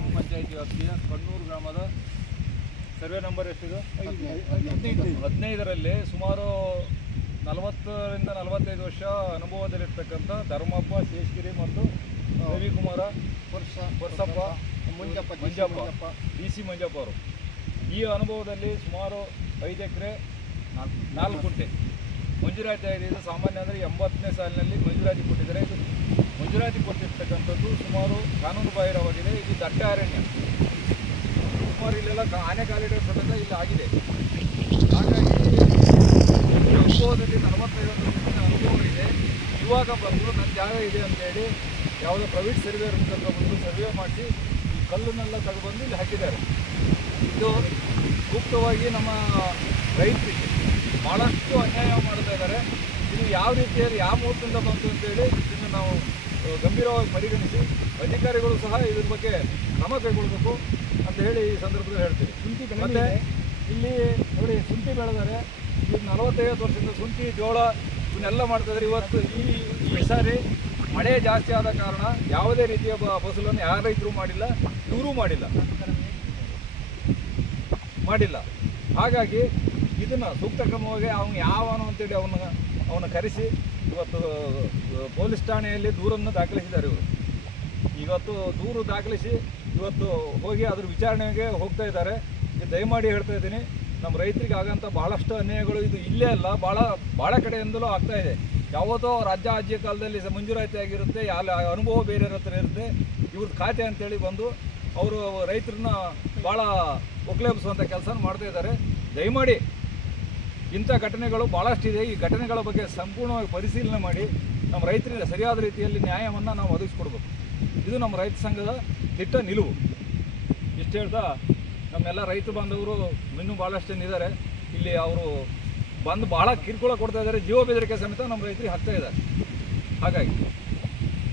ಗ್ರಾಮ ಪಂಚಾಯಿತಿ ವ್ಯಾಪ್ತಿಯ ಕಣ್ಣೂರು ಗ್ರಾಮದ ಸರ್ವೆ ನಂಬರ್ ಎಷ್ಟಿದೆ? 15ರಲ್ಲಿ ಸುಮಾರು 40ರಿಂದ 45 ವರ್ಷ ಅನುಭವದಲ್ಲಿರ್ತಕ್ಕಂಥ ಧರ್ಮಪ್ಪ ಶೇಷಗಿರಿ ಮತ್ತು ರವಿಕುಮಾರ ವರ್ಷಪ್ಪ ಮಂಜಪ್ಪ DC ಮಂಜಪ್ಪ ಅವರು ಈ ಅನುಭವದಲ್ಲಿ ಸುಮಾರು 5 ಎಕರೆ 4 ಗುಂಟೆ ಮಂಜೂರಾತಿ ಆಗಿದೆ. ಇದು ಸಾಮಾನ್ಯ ಅಂದರೆ 80ನೇ ಸಾಲಿನಲ್ಲಿ ಮಂಜೂರಾತಿ ಕೊಟ್ಟಿದ್ದಾರೆ. ಇದು ಮಂಜೂರಾತಿ ಕೊಟ್ಟಿರ್ತಕ್ಕಂಥದ್ದು ಸುಮಾರು ಕಾನೂನು ಬಾಹಿರವಾಗಿದೆ. ಇದು ದಟ್ಟ ಅರಣ್ಯ, ಸುಮಾರು ಇಲ್ಲೆಲ್ಲ ಆನೆ ಕಾಲಿಡರ್ ಸಮೇತ ಇಲ್ಲಿ ಆಗಿದೆ. ಹಾಗಾಗಿ ಅನುಭವದಲ್ಲಿ 40-50 ವರ್ಷದ ಅನುಭವ ಇದೆ. ಇವಾಗ ಬಂದು ನನ್ನ ಜಾಗ ಇದೆ ಅಂತೇಳಿ ಯಾವುದೋ ಪ್ರೈವೇಟ್ ಸರ್ವೇರ್ ಬಂದು ಸರ್ವೆ ಮಾಡಿಸಿ ಈ ಕಲ್ಲನ್ನೆಲ್ಲ ತಗೊಬಂದು ಇಲ್ಲಿ ಹಾಕಿದ್ದಾರೆ. ಇದು ಸೂಕ್ತವಾಗಿ ನಮ್ಮ ರೈತರಿಗೆ ಭಾಳಷ್ಟು ಅನ್ಯಾಯ ಮಾಡ್ತಾ ಇದ್ದಾರೆ. ಇದು ಯಾವ ರೀತಿಯಲ್ಲಿ ಯಾವ ಮೂಲದಿಂದ ಬಂತು ಅಂತೇಳಿ ಇದನ್ನು ನಾವು ಗಂಭೀರವಾಗಿ ಪರಿಗಣಿಸಿ ಅಧಿಕಾರಿಗಳು ಸಹ ಇದ್ರ ಬಗ್ಗೆ ಕ್ರಮ ಕೈಗೊಳ್ಳಬೇಕು ಅಂತ ಹೇಳಿ ಈ ಸಂದರ್ಭದಲ್ಲಿ ಹೇಳ್ತೀವಿ. ಮತ್ತು ಇಲ್ಲಿ ನೋಡಿ ಶುಂಠಿ ಬೆಳೆದರೆ ಈಗ 40-50 ವರ್ಷದಿಂದ ಶುಂಠಿ ಜೋಳ ಇವನ್ನೆಲ್ಲ ಮಾಡ್ತಾಯಿದ್ದಾರೆ. ಇವತ್ತು ಈ ಸಾರಿ ಮಳೆ ಜಾಸ್ತಿ ಆದ ಕಾರಣ ಯಾವುದೇ ರೀತಿಯ ಫಸಲನ್ನು ಯಾರ ರೈತರು ಮಾಡಿಲ್ಲ, ಇವರು ಮಾಡಿಲ್ಲ. ಹಾಗಾಗಿ ಇದನ್ನು ಸೂಕ್ತ ಕ್ರಮವಾಗಿ ಅವನು ಯಾವನು ಅಂತೇಳಿ ಅವನ್ನ ಕರೆಸಿ ಇವತ್ತು ಪೊಲೀಸ್ ಠಾಣೆಯಲ್ಲಿ ದೂರನ್ನು ದಾಖಲಿಸಿದ್ದಾರೆ. ಇವರು ಇವತ್ತು ದೂರು ದಾಖಲಿಸಿ ಇವತ್ತು ಹೋಗಿ ಅದ್ರ ವಿಚಾರಣೆಗೆ ಹೋಗ್ತಾ ಇದ್ದಾರೆ. ದಯಮಾಡಿ ಹೇಳ್ತಾ ಇದ್ದೀನಿ, ನಮ್ಮ ರೈತರಿಗೆ ಆಗೋಂಥ ಭಾಳಷ್ಟು ಅನ್ಯಾಯಗಳು ಇದು ಇಲ್ಲೇ ಅಲ್ಲ, ಭಾಳ ಕಡೆಯಿಂದಲೂ ಆಗ್ತಾ ಇದೆ. ಯಾವತ್ತೋ ರಾಜ್ಯ ಕಾಲದಲ್ಲಿ ಮಂಜೂರಾತಿ ಆಗಿರುತ್ತೆ, ಅನುಭವ ಬೇರೆಯವ್ರ ಹತ್ರ ಇರುತ್ತೆ. ಇವ್ರದ್ದು ಖಾತೆ ಅಂತೇಳಿ ಬಂದು ಅವರು ರೈತರನ್ನ ಭಾಳ ಒಕ್ಲೇಬಿಸುವಂಥ ಕೆಲಸ ಮಾಡ್ತಾ ಇದ್ದಾರೆ. ದಯಮಾಡಿ ಇಂಥ ಘಟನೆಗಳು ಭಾಳಷ್ಟಿದೆ. ಈ ಘಟನೆಗಳ ಬಗ್ಗೆ ಸಂಪೂರ್ಣವಾಗಿ ಪರಿಶೀಲನೆ ಮಾಡಿ ನಮ್ಮ ರೈತರಿಗೆ ಸರಿಯಾದ ರೀತಿಯಲ್ಲಿ ನ್ಯಾಯವನ್ನು ನಾವು ಒದಗಿಸ್ಕೊಡ್ಬೇಕು. ಇದು ನಮ್ಮ ರೈತ ಸಂಘದ ದಿಟ್ಟ ನಿಲುವು. ಇಷ್ಟು ಹೇಳ್ತಾ ನಮ್ಮೆಲ್ಲ ರೈತ ಬಾಂಧವರು ಇನ್ನೂ ಭಾಳಷ್ಟು ಜನ ಇದ್ದಾರೆ ಇಲ್ಲಿ. ಅವರು ಬಂದು ಭಾಳ ಕಿರುಕುಳ ಕೊಡ್ತಾ ಇದ್ದಾರೆ, ಜೀವ ಬೆದರಿಕೆ ಸಮೇತ ನಮ್ಮ ರೈತರಿಗೆ ಹಾಕ್ತಾ ಇದ್ದಾರೆ. ಹಾಗಾಗಿ